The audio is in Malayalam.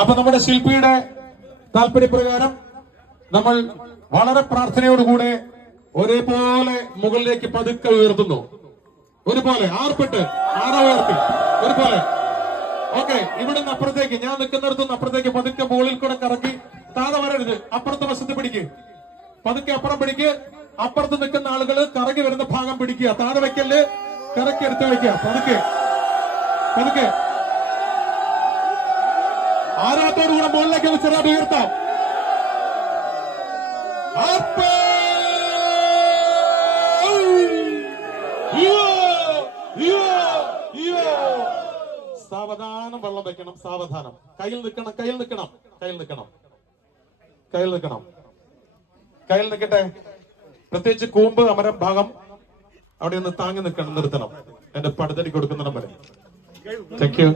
അപ്പൊ നമ്മുടെ ശില്പിയുടെ താല്പര്യപ്രകാരം നമ്മൾ വളരെ പ്രാർത്ഥനയോടുകൂടെ ഒരേപോലെ മുകളിലേക്ക് പതുക്കെ ഉയർത്തുന്നു. ഒരുപോലെ ആർപ്പിട്ട് ആറ ഉയർത്തി ഒരുപോലെ. ഓക്കെ ഇവിടുന്ന് അപ്പുറത്തേക്ക് ഞാൻ നിൽക്കുന്നിടത്തുനിന്ന് അപ്പുറത്തേക്ക് പതുക്കെ മുകളിൽ കൂടെ കറക്കി താഴെ വരരുത് അപ്പുറത്തെ വശത്ത് പിടിക്ക്. പതുക്കെ അപ്പുറം പിടിക്ക് അപ്പുറത്ത് നിൽക്കുന്ന ആളുകൾ കറങ്ങി വരുന്ന ഭാഗം പിടിക്കുക. താഴെ വെക്കൽ കറക്കി എടുത്ത് വെക്കുക പതുക്കെ പതുക്കെ. ആരാത്തോടുകൂടെ മുകളിലേക്ക് ചെറുതായിട്ട് ഉയർത്താം! സാവധാനം വെള്ളം വെക്കണം സാവധാനം. കയ്യിൽ നിൽക്കണം കയ്യിൽ നിൽക്കണം കയ്യിൽ നിൽക്കണം. കയ്യിൽ നിൽക്കണം. കയ്യിൽ നിൽക്കട്ടെ. പ്രത്യേകിച്ച് കൂമ്പ് അമരം ഭാഗം അവിടെ ഒന്ന് താങ്ങി നിൽക്കണം നിർത്തണം. എന്റെ പടുതടി കൊടുക്കുന്നിടം വരെ. Thank you